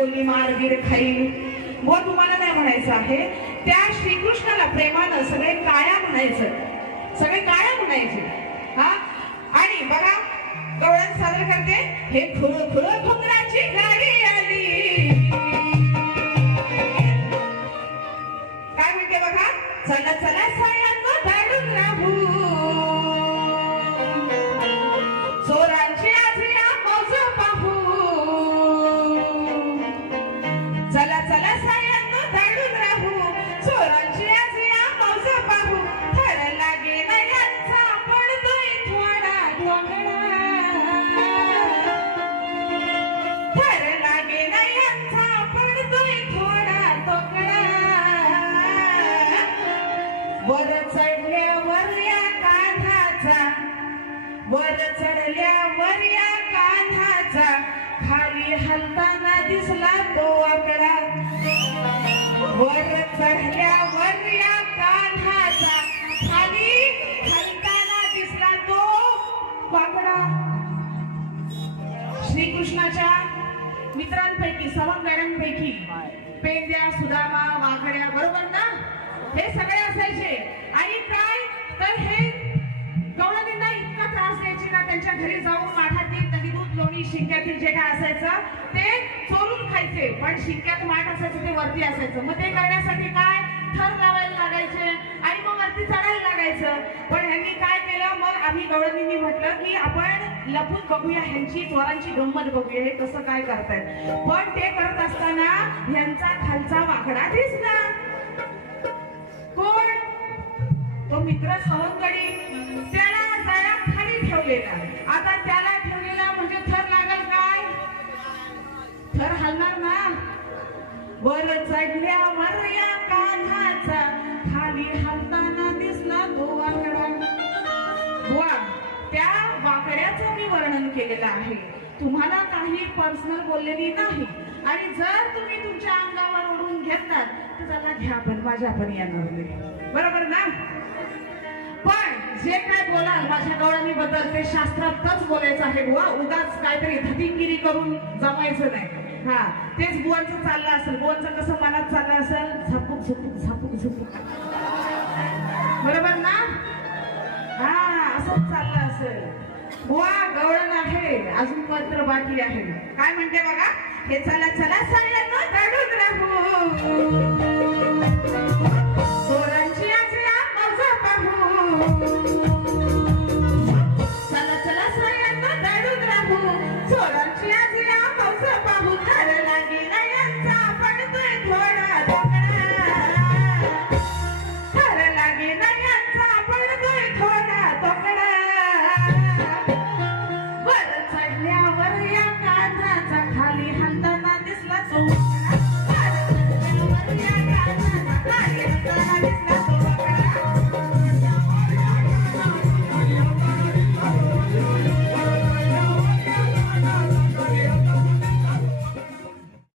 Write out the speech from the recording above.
बोलली मारगीर खाईल व तुम्हाला नाही म्हणायचं आहे? त्या श्रीकृष्णाला प्रेमानं सगळे काळ्या म्हणायचं. सगळे काळ्या म्हणायचे. हा? आणि बघा गवळण सादर करते. हे खुळ खुळ घुंगराची गाडी आली. काय म्हणते बघा? चला चला सायांनो धाडून राहू. वर चढल्यावर या कान्हाचा वर चढल्यावर या कान्हाचा खाली हलताना दिसला तो आकडा. वर चढल्यावर या कान्हाचा खाली हलताना दिसला तो वाकडा श्रीकृष्णाच्या मित्रांपैकी सवंगड्यांपैकी पेंद्या सुदामा वाकड्या बरोबर ना? हे सगळे असायचे. त्यांच्या घरी जाऊन माठातील नदी दूध लोणी शिंक्यातील जे काय असायचं ते चोरून खायचे. पण शिंक्यात माठ असायचं ते वरती असायचं. मग ते करण्यासाठी काय? थर लावायला लागायचे आणि मग वरती चढायला लागायचं. पण ह्यांनी काय केलं? मग आम्ही गवळणींनी म्हटलं की आपण लपून बघूया ह्यांची चोरांची गंमत बघूया. हे कसं काय करतायत? पण ते करत असताना ह्यांचा खालचा वाकडा दिसला. कोण? तो मित्र सवंगडी त्या ठेवलेला आता त्याला ठेवलेला म्हणजे थर लागल काय? थर हलणार ना? वर चढल्यावर या कान्हाचा खाली हलताना दिसला तो वाकडा. वा त्या वाकड्याचं मी वर्णन केलेलं आहे. तुम्हाला काही पर्सनल बोललेली नाही. आणि जर तुम्ही तुमच्या अंगावर ओढून घेतलात तर त्याला घ्या पण माझ्या पण येणार नाही. बरोबर ना? जे काय बोलाल माझ्या गवळणी बद्दल ते शास्त्रातच बोलायचं आहे बुवा. उगाच काहीतरी धतीगिरी करून जमायचं नाही. हा तेच बुवांचं चाललं असेल. बुवांचं कसं मनात चाललं असेल? झपूक झपूक झपूक झपूक. बरोबर ना? हा असंच चाललं असेल. बुवा गवळण आहे. अजून मात्र बाकी आहे. काय म्हणते बघा? हे चला चला चाललं